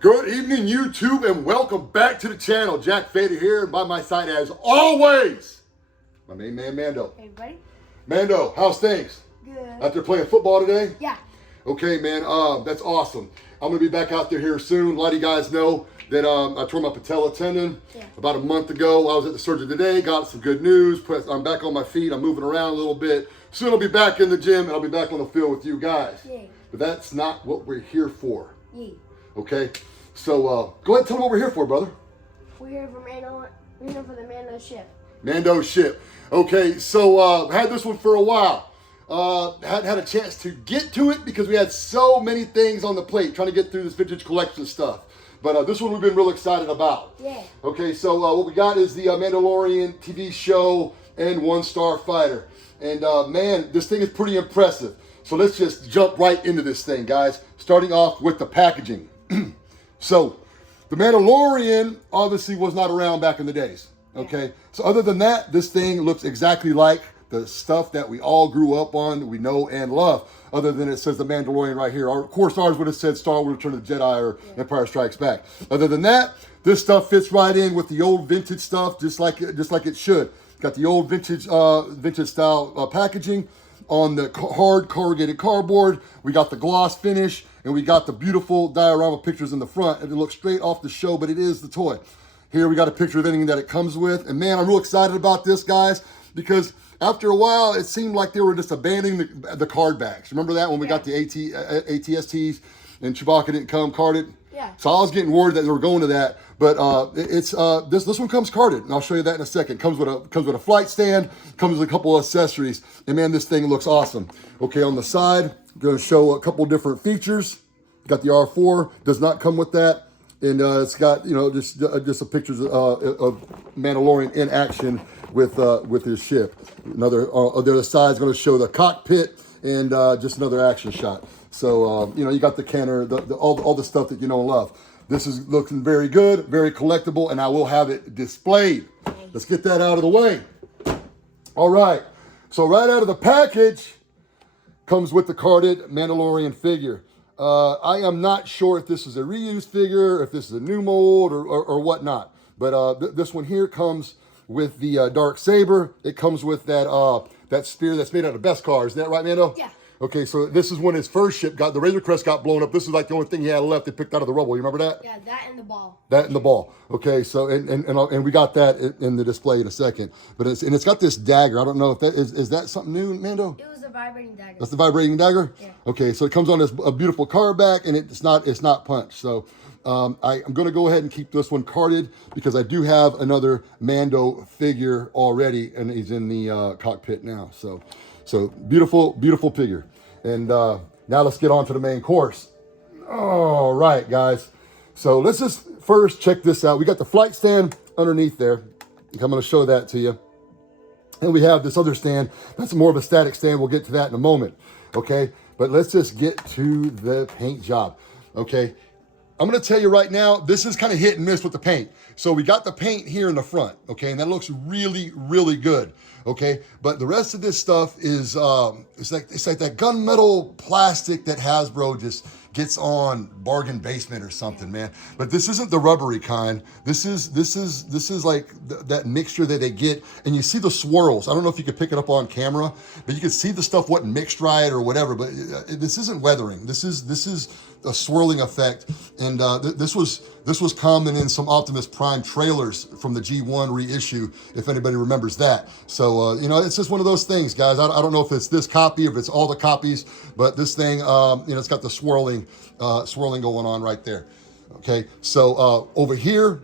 Good evening, YouTube, and welcome back to the channel. Jack Fader here, and by my side, as always, my main man, Mando. Hey, buddy. Mando, how's things? Good. After playing football today? Yeah. Okay, man, that's awesome. I'm going to be back out there here soon. A lot of you guys know that I tore my patella tendon about a month ago. I was at the surgery today, got some good news. I'm back on my feet. I'm moving around a little bit. Soon I'll be back in the gym, and I'll be back on the field with you guys. Yay. But that's not what we're here for. Yay. Okay? So go ahead and tell them what we're here for, brother. We're here for Mando. We're here for the Mando ship. Mando ship. Okay, so had this one for a while. Hadn't had a chance to get to it because we had so many things on the plate trying to get through this vintage collection stuff. But this one we've been real excited about. Yeah. Okay, so what we got is the Mandalorian TV show N-1 Starfighter. And man, this thing is pretty impressive. So let's just jump right into this thing, guys. Starting off with the packaging. So, the Mandalorian obviously was not around back in the days, okay? So other than that, this thing looks exactly like the stuff that we all grew up on, that we know and love, other than it says the Mandalorian right here. Of course, ours would have said Star Wars Return of the Jedi or Empire Strikes Back. Other than that, this stuff fits right in with the old vintage stuff, just like it should. Got the old vintage style packaging on the hard corrugated cardboard. We got the gloss finish, and we got the beautiful diorama pictures in the front. And it looks straight off the show, but it is the toy. Here we got a picture of anything that it comes with. And man, I'm real excited about this, guys, because after a while, it seemed like they were just abandoning the card bags. Remember that when we got the ATSTs and Chewbacca didn't come carded? Yeah. So I was getting worried that they were going to that, but this one comes carded, and I'll show you that in a second. Comes with a flight stand, comes with a couple of accessories, and man, this thing looks awesome. Okay, on the side, I'm going to show a couple different features. Got the R4, does not come with that, and it's got just a pictures of Mandalorian in action with his ship. The other side is going to show the cockpit and just another action shot. So, you got the Kenner, all the stuff that you know and love. This is looking very good, very collectible, and I will have it displayed. Let's get that out of the way. All right. So right out of the package comes with the carded Mandalorian figure. I am not sure if this is a reused figure, if this is a new mold or whatnot. But this one here comes with the dark saber. It comes with that spear that's made out of Beskar. Is that right, Mando? Yeah. Okay, so this is when his first ship the Razor Crest got blown up. This is like the only thing he had left they picked out of the rubble. You remember that? Yeah, that and the ball. That and the ball. Okay, so and we got that in the display in a second. But it's got this dagger. I don't know if that is that something new, Mando? It was a vibrating dagger. That's the vibrating dagger? Yeah. Okay, so it comes on a beautiful card back, and it's not punched. So I'm going to go ahead and keep this one carded because I do have another Mando figure already, and he's in the cockpit now. So beautiful, beautiful figure. And now let's get on to the main course. All right, guys. So let's just first check this out. We got the flight stand underneath there. I'm going to show that to you. And we have this other stand. That's more of a static stand. We'll get to that in a moment. Okay. But let's just get to the paint job. Okay. I'm going to tell you right now, this is kind of hit and miss with the paint. So we got the paint here in the front, okay, and that looks really, really good, okay. But the rest of this stuff is it's like that gunmetal plastic that Hasbro just gets on bargain basement or something, man. But this isn't the rubbery kind. This is like that mixture that they get, and you see the swirls. I don't know if you could pick it up on camera, but you can see the stuff wasn't mixed right or whatever. But this isn't weathering. This is a swirling effect, and this was common in some Optimus Prime trailers from the G1 reissue, if anybody remembers that. So it's just one of those things, guys. I don't know if it's this copy, if it's all the copies, but this thing, it's got the swirling going on right there. Okay, so over here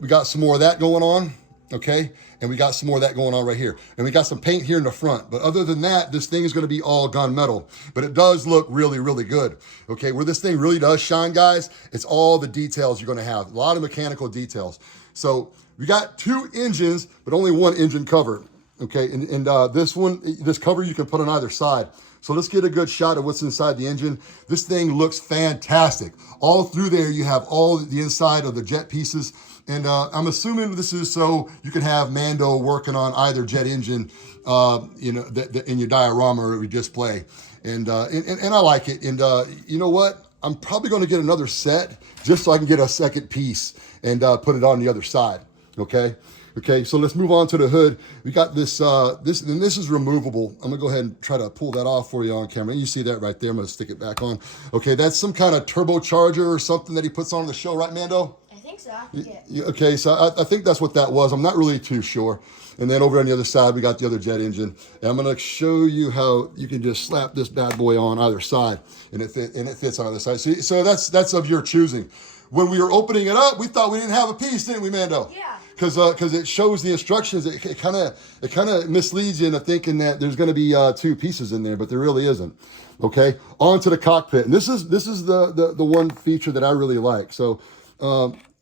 we got some more of that going on. Okay, and we got some more of that going on right here. And we got some paint here in the front. But other than that, this thing is going to be all gunmetal. But it does look really, really good. Okay, where this thing really does shine, guys, it's all the details you're going to have. A lot of mechanical details. So we got two engines, but only one engine cover. Okay, and this cover you can put on either side. So let's get a good shot of what's inside the engine. This thing looks fantastic. All through there, you have all the inside of the jet pieces. And I'm assuming this is so you can have Mando working on either jet engine, in your diorama or display. And I like it. And you know what? I'm probably going to get another set just so I can get a second piece and put it on the other side. Okay. Okay. So let's move on to the hood. We got this, this is removable. I'm gonna go ahead and try to pull that off for you on camera. You see that right there. I'm gonna stick it back on. Okay. That's some kind of turbocharger or something that he puts on the show, right, Mando? I think so. Yeah. Okay. So I think that's what that was. I'm not really too sure. And then over on the other side, we got the other jet engine. And I'm gonna show you how you can just slap this bad boy on either side, and it fits on either side. So that's of your choosing. When we were opening it up, we thought we didn't have a piece, didn't we, Mando? Yeah. Because it shows the instructions. It kind of misleads you into thinking that there's going to be two pieces in there, but there really isn't. Okay, on to the cockpit, and this is the one feature that I really like. So.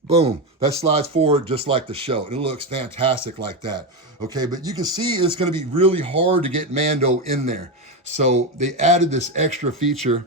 Boom, that slides forward just like the show. It looks fantastic like that. Okay, but you can see it's going to be really hard to get Mando in there. So they added this extra feature.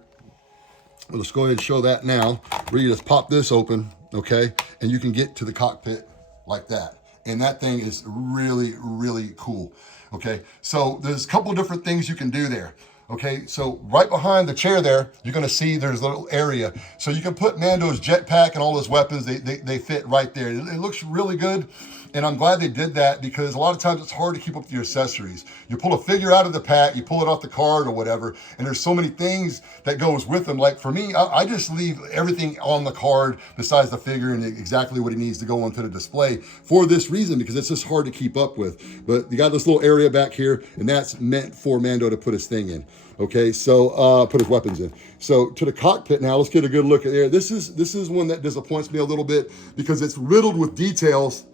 Let's go ahead and show that now. Where you just pop this open, okay, and you can get to the cockpit like that. And that thing is really, really cool. Okay, so there's a couple of different things you can do there. Okay, so right behind the chair there, you're gonna see there's a little area. So you can put Mando's jetpack and all his weapons, they fit right there. It looks really good. And I'm glad they did that because a lot of times it's hard to keep up with your accessories. You pull a figure out of the pack, you pull it off the card or whatever, and there's so many things that goes with them. Like for me, I just leave everything on the card besides the figure and exactly what he needs to go onto the display for this reason, because it's just hard to keep up with. But you got this little area back here, and that's meant for Mando to put his thing in. Okay, so put his weapons in. So to the cockpit now, let's get a good look at there. This is one that disappoints me a little bit because it's riddled with details,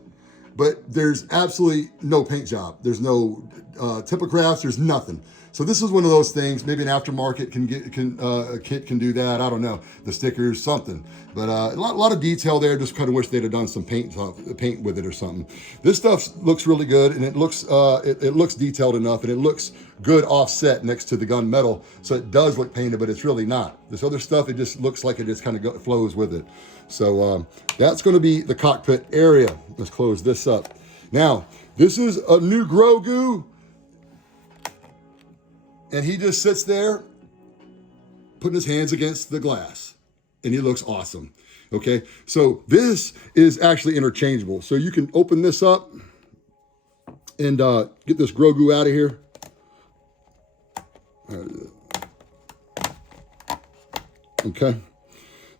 but there's absolutely no paint job. There's no typographs, there's nothing. So this is one of those things, maybe an aftermarket kit can do that. I don't know, the stickers, something. But a lot of detail there. Just kind of wish they'd have done some paint with it or something. This stuff looks really good, and it looks detailed enough, and it looks good offset next to the gunmetal. So it does look painted, but it's really not. This other stuff, it just looks like it just kind of flows with it. So that's going to be the cockpit area. Let's close this up. Now, this is a new Grogu. And he just sits there putting his hands against the glass, and he looks awesome. Okay, so this is actually interchangeable. So you can open this up and get this Grogu out of here. Okay,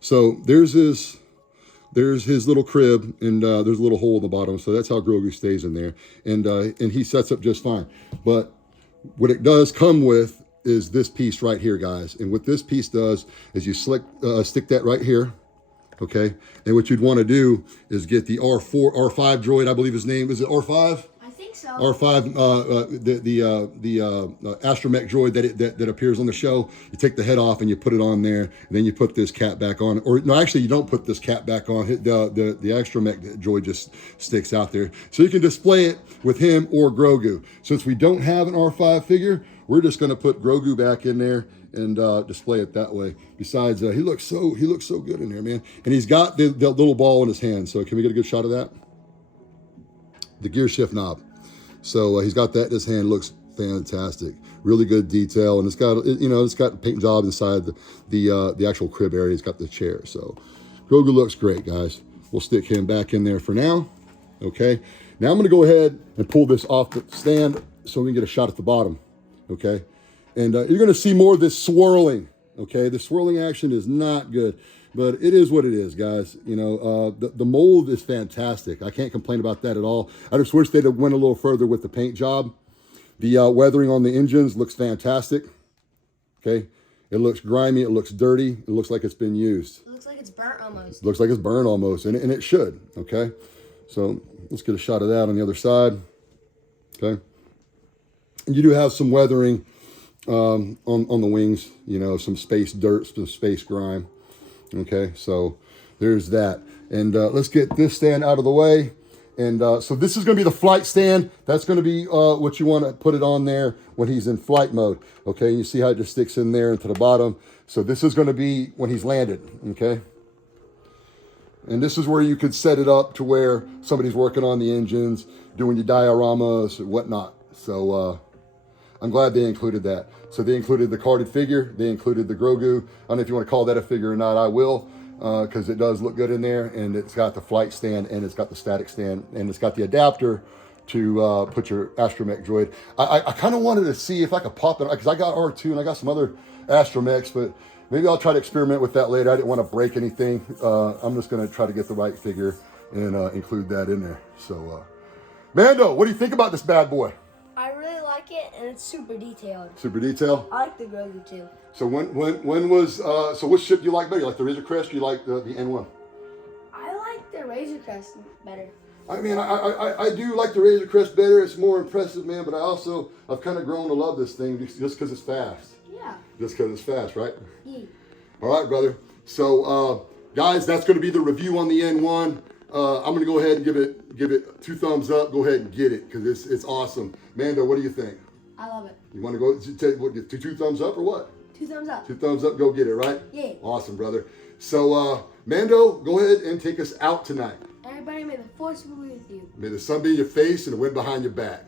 so there's his little crib, and there's a little hole in the bottom. So that's how Grogu stays in there, and he sets up just fine. But what it does come with is this piece right here, guys. And what this piece does is you stick that right here, okay? And what you'd want to do is get the R5 droid, I believe his name, is it R5? I think so. R5, the astromech droid that appears on the show. You take the head off and you put it on there, and then you put this cap back on. Or no, actually, you don't put this cap back on. The astromech droid just sticks out there, so you can display it with him or Grogu. Since we don't have an R5 figure, we're just going to put Grogu back in there and display it that way. Besides, he looks so good in there, man. And he's got the little ball in his hand. So can we get a good shot of that? The gear shift knob. So he's got that in his hand. Looks fantastic. Really good detail, and it's got it's got paint job inside the actual crib area. It's got the chair. So Grogu looks great, guys. We'll stick him back in there for now. Okay. Now I'm going to go ahead and pull this off the stand so we can get a shot at the bottom. Okay. And you're going to see more of this swirling. Okay. The swirling action is not good, but it is what it is, guys. You know, the mold is fantastic. I can't complain about that at all. I just wish they'd have went a little further with the paint job. The weathering on the engines looks fantastic. Okay. It looks grimy. It looks dirty. It looks like it's been used. It looks like it's burnt almost. It looks like it's burned almost, and it should. Okay. So let's get a shot of that on the other side. Okay. And you do have some weathering on the wings, you know, some space dirt, some space grime. Okay, so there's that. And let's get this stand out of the way. And so this is going to be the flight stand. That's going to be what you want to put it on there when he's in flight mode. Okay, and you see how it just sticks in there into the bottom. So this is going to be when he's landed. Okay. And this is where you could set it up to where somebody's working on the engines, doing your dioramas and whatnot. So I'm glad they included that. So they included the carded figure. They included the Grogu. I don't know if you want to call that a figure or not. I will, because it does look good in there. And it's got the flight stand, and it's got the static stand, and it's got the adapter to put your astromech droid. I kind of wanted to see if I could pop it, because I got R2 and I got some other astromechs, but maybe I'll try to experiment with that later. I didn't want to break anything. I'm just going to try to get the right figure and include that in there. So, Mando, what do you think about this bad boy? I really like it, and it's super detailed. Super detail? I like the Grogu too. So when was, so which ship do you like better? You like the Razor Crest or you like the N-1? I like the Razor Crest better. I mean, I do like the Razor Crest better. It's more impressive, man, but I've kind of grown to love this thing just because it's fast. Yeah. Just because it's fast, right? Yeah. All right, brother. So, guys, that's going to be the review on the N1. I'm going to go ahead and give it 2 thumbs up. Go ahead and get it because it's awesome. Mando, what do you think? I love it. You want to go take 2 thumbs up or what? 2 thumbs up. 2 thumbs up. Go get it, right? Yeah. Awesome, brother. So, Mando, go ahead and take us out tonight. Everybody, may the force be with you. May the sun be in your face and the wind behind your back.